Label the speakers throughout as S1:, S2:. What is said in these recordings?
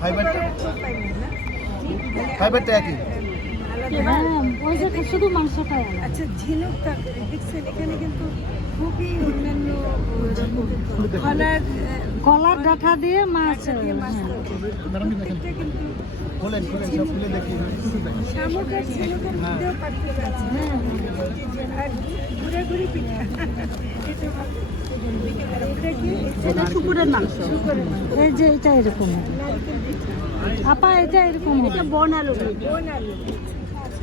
S1: ফাইবারটা ফাইবারটা একই
S2: ওই যে শুধু মাংস খায় না।
S3: আচ্ছা ঝিনুক দেখছেন এখানে কিন্তু খুবই অন্যান্য কলার
S2: ডাঁটা দিয়ে মাছ
S3: মাছ
S2: হ্যাঁ।
S3: প্রত্যেকটা কিন্তু
S1: খোলেন খোলেন সব খুলে দেখি।
S3: শামুক আর ঝিনুকের মধ্যেও পার্থক্য আছে। এটা
S2: শুকুরের মাংস। এই যে এটা এরকম। আপা এটা এরকম এটা বন আলু।
S3: বোন আলু।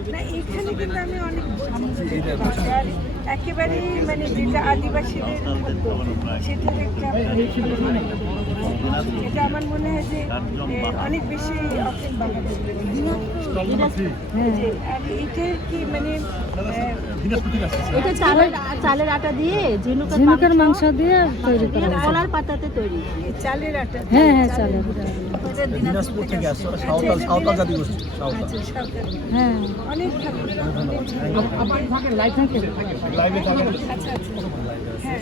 S3: না এখানে কিন্তু আমি অনেক একেবারেই মানে যেটা আদিবাসীদের একটা এটা আমার মনে হয় যে অনেক বেশি
S2: হ্যাঁ
S3: আর কি মানে
S4: এটা চালের চালের আটা দিয়ে ঝিনুকের
S2: ঝিনুকের মাংস দিয়ে তৈরি করা।
S4: কলার পাতাতে তৈরি।
S3: চালের আটা।
S2: হ্যাঁ হ্যাঁ চলে
S1: দিনাজপুর থেকে আসছে সাঁওতাল সাঁওতাল জাতি গোষ্ঠী সাঁওতাল।
S3: আচ্ছা,
S2: হ্যাঁ।
S3: অনেক আচ্ছা আচ্ছা হ্যাঁ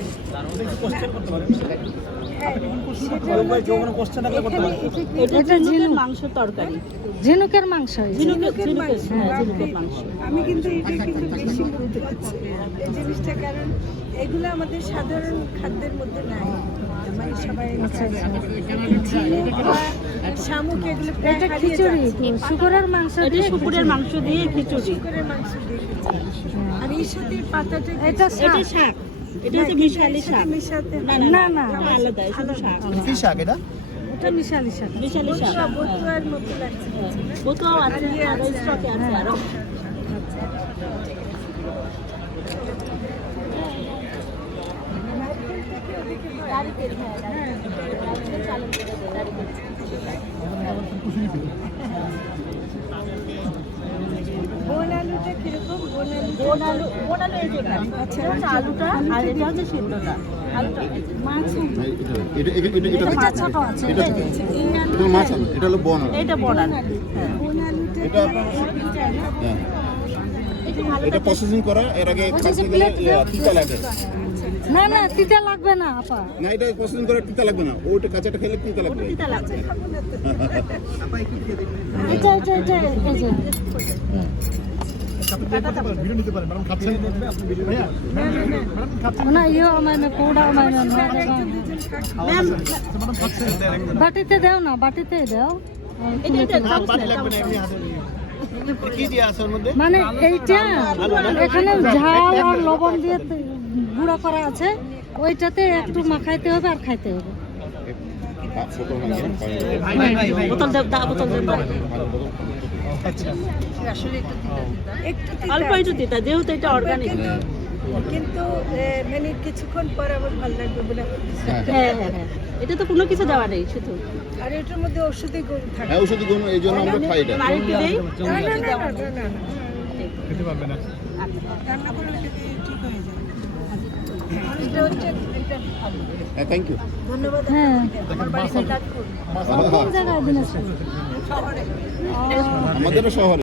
S3: হ্যাঁ সেটা
S1: কেউ
S3: হলো
S1: ভাই কেউ
S3: যে
S1: কোনো কোশ্চেন থাকলে করতে পারে
S3: এটা কি
S4: এটা
S2: এটা
S4: ঝিনুকের
S2: ঝিনুক।
S4: মাংস তরকারি?
S2: ঝিনুকের মাংস।
S4: ঝিনুকের হ্যাঁ। ঝিনুকের মাংস।
S3: আমি কিন্তু এটা কিন্তু বেশি হচ্ছে এই জিনিসটা কারণ এগুলো আমাদের সাধারণ খাদ্যের মধ্যে নাই। মানে সবাই
S2: এটা খিচুড়ি শুকরের মাংস
S4: এটা
S2: দিয়ে
S4: শুকুরের মাংস দিয়ে খিচুড়ি।
S3: মাংস দিয়ে আর এই সাথে পাতাটা
S2: এটা
S4: এটা
S2: শাক?
S4: শাক। এটা হচ্ছে মিশালি শাক। না না
S2: না,
S4: না
S2: না।
S4: আলাদা শুধু শাক।
S1: কি শাক এটা?
S2: এটা মিশালি শাক।
S4: মিশালি শাক।
S3: বতুয়ার মতো লাগছে। বুঝছ
S4: আছে
S3: আর
S4: আর
S3: আছে,
S4: স্টকে আছে
S2: হ্যাঁ।
S4: আরও।
S3: বোন আলুটা কীরকম? বোন আলু
S4: বোন আলু এই যেটা
S3: আচ্ছা,
S4: এটা আলুটা আর এটা হচ্ছে সিদ্ধটা আলুটা
S2: মাছ
S5: এটা এটা এটা এটা
S2: এটা ছোট আছে
S5: এটা এটা মাছ আলু এটা হলো বন আলু
S4: এটা বড় আলু হ্যাঁ।
S3: বোন আলুটা
S5: এটা
S3: কি?
S5: হ্যাঁ। এটা প্রসেসিং করা এর আগে তিতা লাগে।
S2: না না তিতা লাগবে না আপা।
S5: না এটা প্রসেসিং করে তিতা লাগবে না। ওটা কাঁচাটা খেলে তিতা লাগবে।
S4: তিতা লাগবে।
S3: খাব না তো।
S2: এটা এটা এটা এই যে।
S1: ভিডিও নিতে পারেন ম্যাডাম খাচ্ছেন আপনি ভিডিও ভাইয়া ম্যাডাম খাচ্ছেন
S2: না। ইয়ে বাটিতে দাও না বাটিতে দাও।
S4: এটা এটা।
S1: এটা কি দিয়ে
S2: মানে এইটা এখানে ঝাল আর লবণ দিয়ে গুঁড়া করা আছে ওইটাতে একটু মাখাইতে হবে আর খাইতে হবে।
S4: অল্প একটু যেহেতু এটা অর্গানিক
S3: কিন্তু- কিন্তু মানে কিছুক্ষণ পর আবার ভালো লাগবে বলে
S5: হ্যাঁ
S4: হ্যাঁ হ্যাঁ এটা তো কোনো কিছু দেওয়া নেই শুধু।
S3: আর এটার মধ্যে ওষুধি গুণ থাকে।
S5: হ্যাঁ গুণ এই জন্য আমরা খাই এটা।
S4: বাড়িতে দেই
S3: না, না, না, না, না, না, না।
S1: খেতে পারবে না।
S3: রান্না করলে ঠিক হয়ে। যায় এটা হচ্ছে এটা ভালো।
S5: থ্যাংক ইউ
S3: ধন্যবাদ
S2: হ্যাঁ কোন জায়গায়
S5: শহরে।